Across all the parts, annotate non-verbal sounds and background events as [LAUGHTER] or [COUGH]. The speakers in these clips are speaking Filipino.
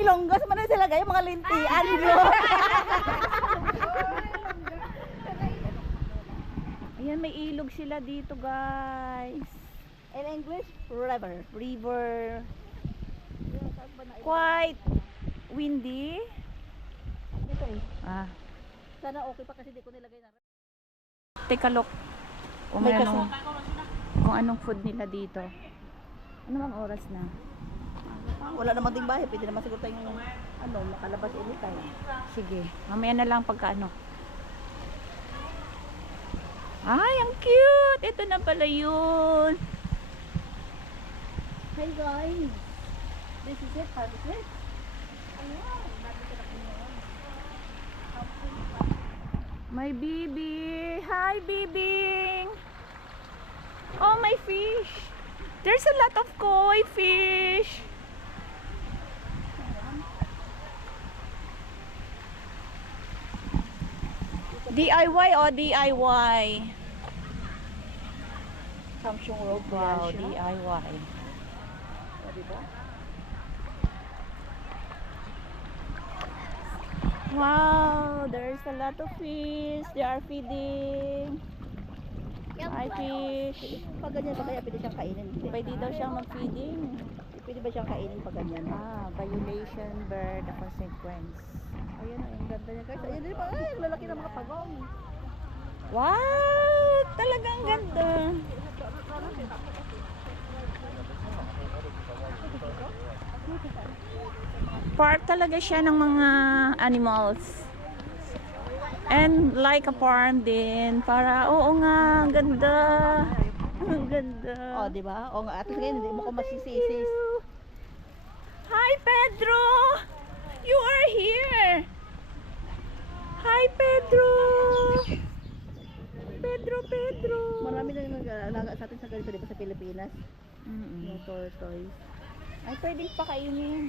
ilonggo sa man sila gay mga lintian yo. [LAUGHS] Ayan, may ilog sila dito, guys. In English, river. River. Quite windy. Ito eh. Ah, Sana okay pa kasi di ko nilagay na. take a look. Kung May anong, kung anong food nila dito. Ano bang oras na? Wala namang ding bahay, pwede naman siguro tayong ano, makalabas anytime. Sige, mamaya na lang pagka ano. Ay, ang cute! Ito na pala yun. Hey guys, this is it, harvest My bibi! Hi, bibing! Oh, my fish! There's a lot of koi fish! DIY o DIY? Samsung Road Wow. DIY. O, diba? Wow, there's a lot of fish. They are feeding. Hi, fish. Pag ganyan ba kaya pwede siyang kainin? Pwede daw siyang mag-feeding. Pwede ba siyang kainin pag ganyan? Ah, violation bear the consequence. Ayan, ang ganda niya guys. Ayan, di ba? Ay, ang lalaki ng mga pagong. Wow! Talagang ganda. Park talaga siya ng mga animals. And like a farm din. Para, oo nga, ang ganda. Ang ganda. O, di ba? O nga, at least hindi mo ko masisisis. Hi, Pedro! You are here! Hi, Pedro! Pedro, Pedro! Marami na yung nag-alaga sa atin sa ganito, di ba, sa Pilipinas? Mm-mm. Yung tortoise. Ay, pwedeng pakainin.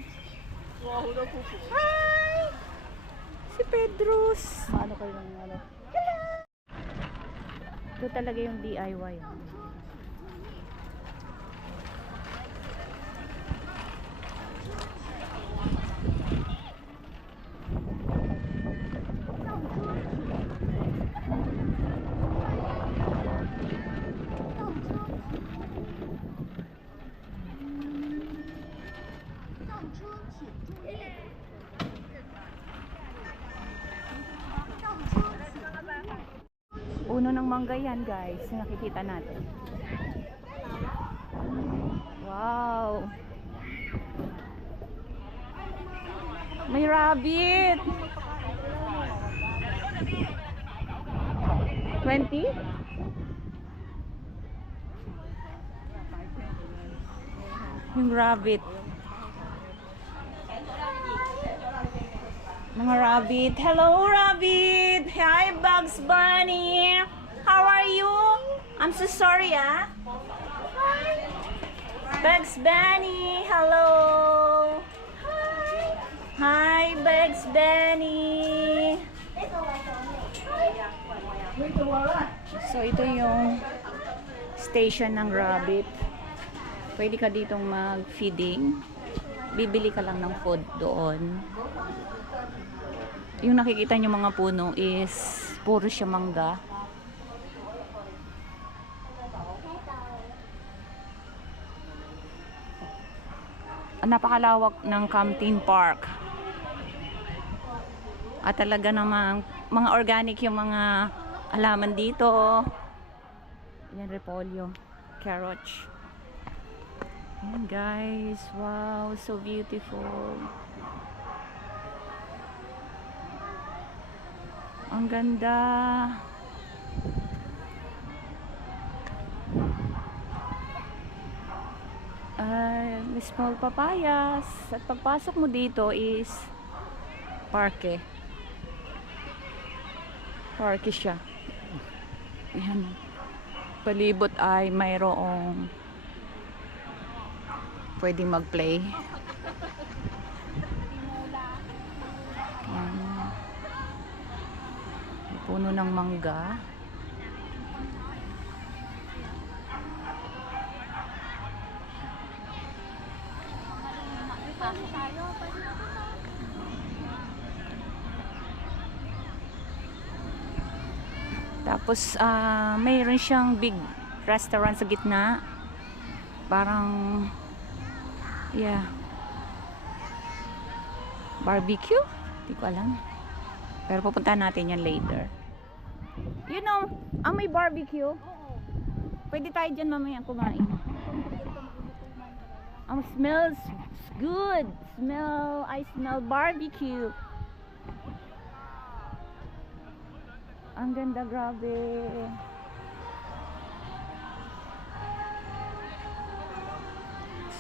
Wow, hulo po po. Hi! Si Pedro's. Maano kayo ng ano? Ito talaga yung DIY. Puno ng mangga yan, guys. Nakikita natin. Wow! May rabbit! 20? Yung rabbit. Mga rabbit. Hello, rabbit! Hi, Bugs Bunny! How are you? I'm so sorry, ah. Bugs Bunny, hello! Hi, Bugs Bunny! So, ito yung station ng rabbit. Pwede ka ditong mag-feeding. Bibili ka lang ng food doon. Yung nakikita nyo mga puno is puro siya mangga. Napakalawak ng Camtin Park. At talaga namang mga organic yung mga alaman dito. Yan, repolyo, carrots. Ayan guys, wow, so beautiful. Ang ganda. May small papayas. At pagpasok mo dito is parke. Parke siya. Yan. Palibot ay mayroong pwedeng mag-play. Puno ng mangga. Tapos uh, mayroon siyang big restaurant sa gitna. Parang yeah. Barbecue? Hindi ko alam. Pero pupuntahan natin yan later. You know, ang may barbecue. Pwede tayo dyan mamaya kumain. Ang smells good. Smell, I smell barbecue. Ang ganda, grabe.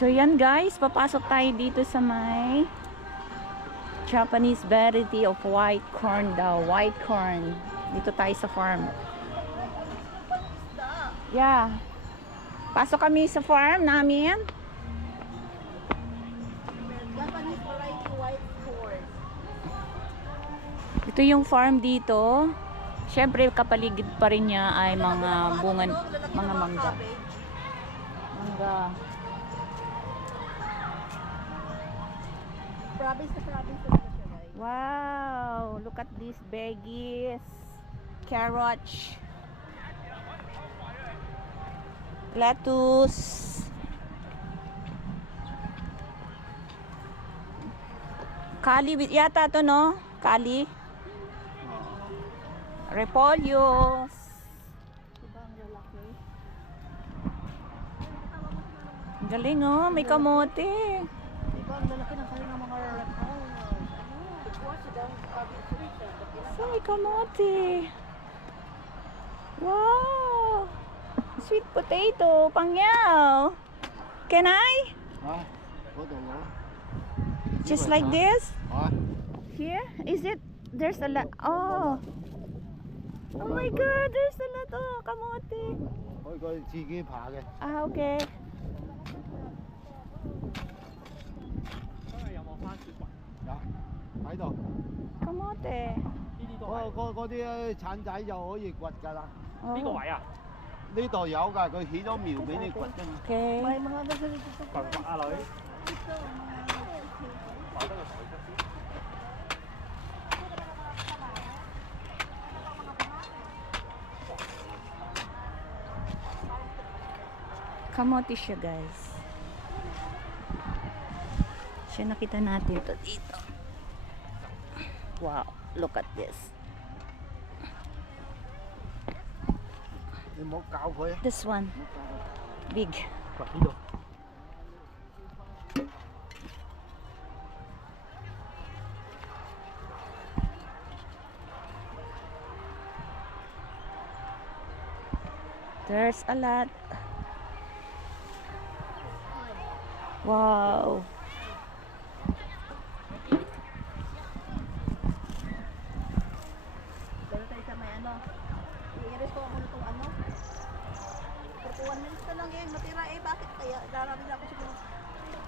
So yan guys, papasok tayo dito sa may Japanese variety of white corn daw. White corn. Dito tayo sa farm. Yeah. Pasok kami sa farm namin. Japanese variety white horse. Ito yung farm dito. Siyempre kapaligid pa rin niya ay mga bungan, mga mangga. Mangga. Province to province talaga siya guys. Wow! Look at these veggies. Carrots. Lettuce. Kali yata to no? Kali. Repolyo. Galing oh, may kamote. Diba ang May kamote. Wow! Sweet potato, pangyaw. Can I? Hả? Có đồ nữa. Just like this? Here? Is it? There's a lot. Oh. Oh my God, there's a lot. Oh, kamote. Chi kia phá. Ah, okay. Dạ. 喺度。Kamote. Có có có啲铲仔就可以掘㗎啦。 Oh. 边个位啊？呢度有㗎，佢起咗苗俾你掘㗎嘛。 Okay. May mga nasa dito sa掘掘阿女，Ito, mga摆得个水出先。 Kamote siya, guys. Siya nakita natin to dito. Wow, look at this. This one. Big. There's a lot. Wow.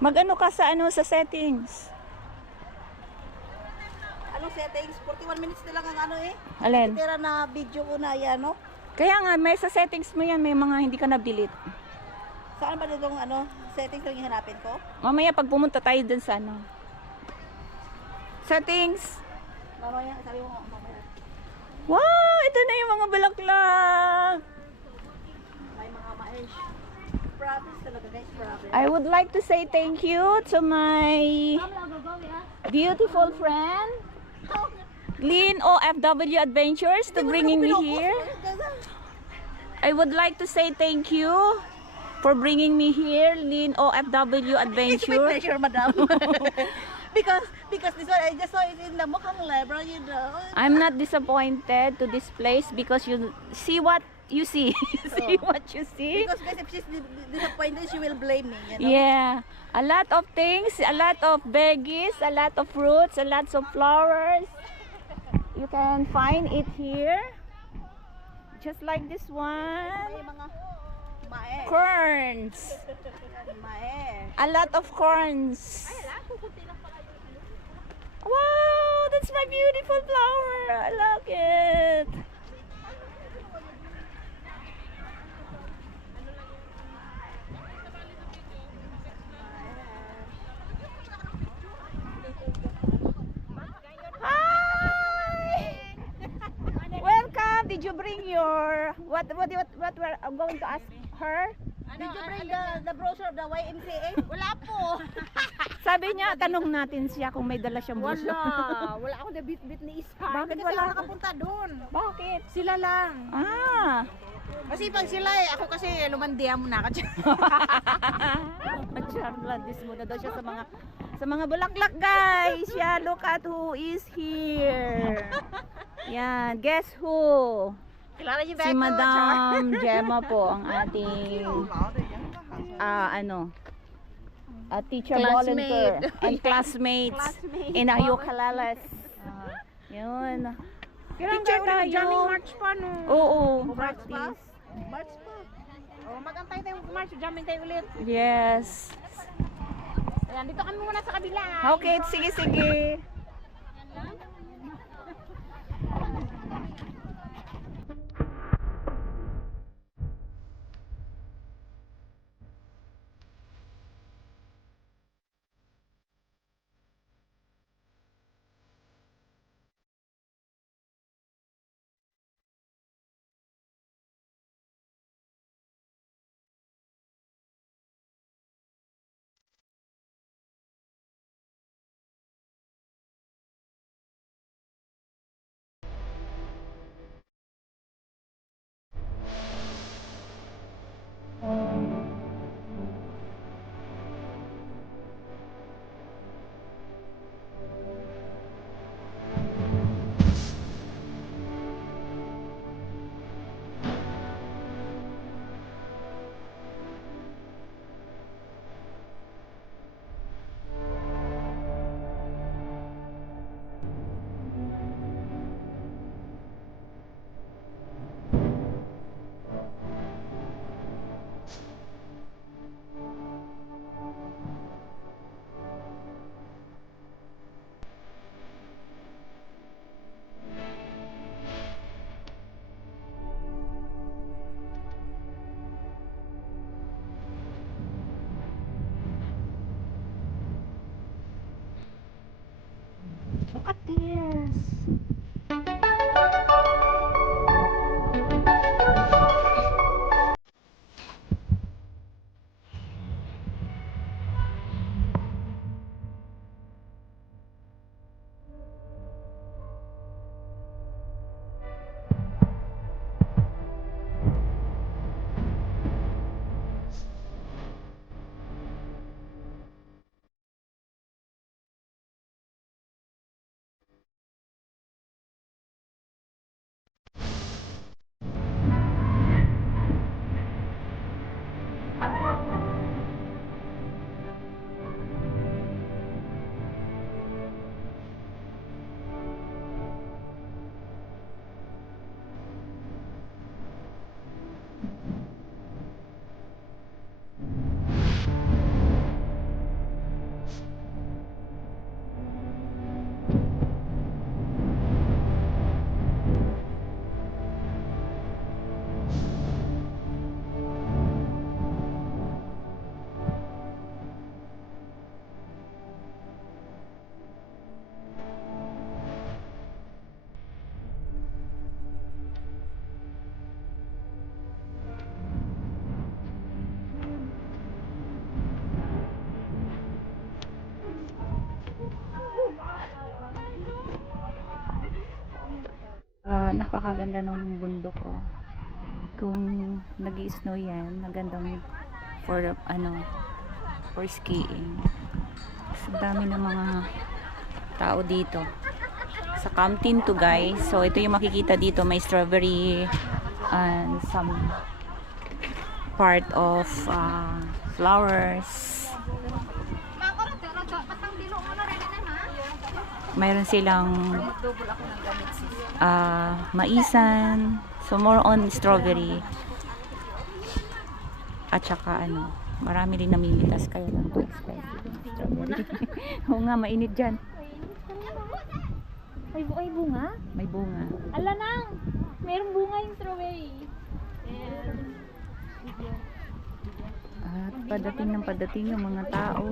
Mag-ano ka sa ano sa settings? Anong settings? 41 minutes na lang ang ano eh. Alin? Tira na video ko na yan no. Kaya nga may sa settings mo yan may mga hindi ka na-delete. Saan ba ditong ano? Settings lang hanapin ko? Mamaya pag pumunta tayo dun sa ano. Settings. Mamaya, sabi mo mamaya. Wow, ito na yung mga bulaklak. May mga maesh. Promise talaga guys, promise. I would like to say thank you to my beautiful friend, Lynn OFW Adventures, to bringing me here. I would like to say thank you for bringing me here, Lynn OFW It's my pleasure, madam. [LAUGHS] because because this one I just saw it in the Mukhang Lebra, you know. I'm not disappointed to this place because you see what you see. [LAUGHS] see Oh. what you see. Because guys, if she's di- disappointed, she will blame me, you know. Yeah, a lot of things, a lot of veggies, a lot of fruits, a lot of flowers. You can find it here. Just like this one. Corns. A lot of corns. Wow, that's my beautiful flower. I like it. Hi! Welcome, did did you bring your what what what what we're going to ask her? Did you bring the, the brochure of the YMCA? [LAUGHS] Wala po. [LAUGHS] Sabi niya, tanong natin siya kung may dala siyang buso. Wala. [LAUGHS] Wala ako na bit-bit ni isa. Bakit Hindi kasi wala ako ka? nakapunta doon. Bakit? Sila lang. Ah. Kasi pag sila eh, ako kasi lumandiya mo na ka dyan. Charladis muna daw siya sa mga sa mga bulaklak guys. Yeah, look at who is here. Yan, guess who? Kilala niyo ba Si ito, Madam [LAUGHS] Gemma po ang ating ah ano a teacher Classmate. volunteer [LAUGHS] and classmates Classmate. in Ayucalalas. Yun. Teacher tayo. Jamming march pa no. Oo, March pa? March pa. Oh, magantay tayo march, jamming tayo ulit. Yes. Ayan, dito kami muna sa kabila. Okay, sige sige. Napakaganda ng bundok ko. Kung nag snow yan, magandang for ano for skiing. So, dami ng mga tao dito. Sa Camptin to guys. So ito yung makikita dito, may strawberry and some part of ah, flowers. Mayroon silang ah, maisan. So more on strawberry. At saka ano, marami rin namimitas kaya lang to expensive yung strawberry. [LAUGHS] Oo nga, mainit dyan. May, bu- ay bunga? May bunga. Ala nang! Merong bunga yung strawberry. At padating ng padating yung mga tao.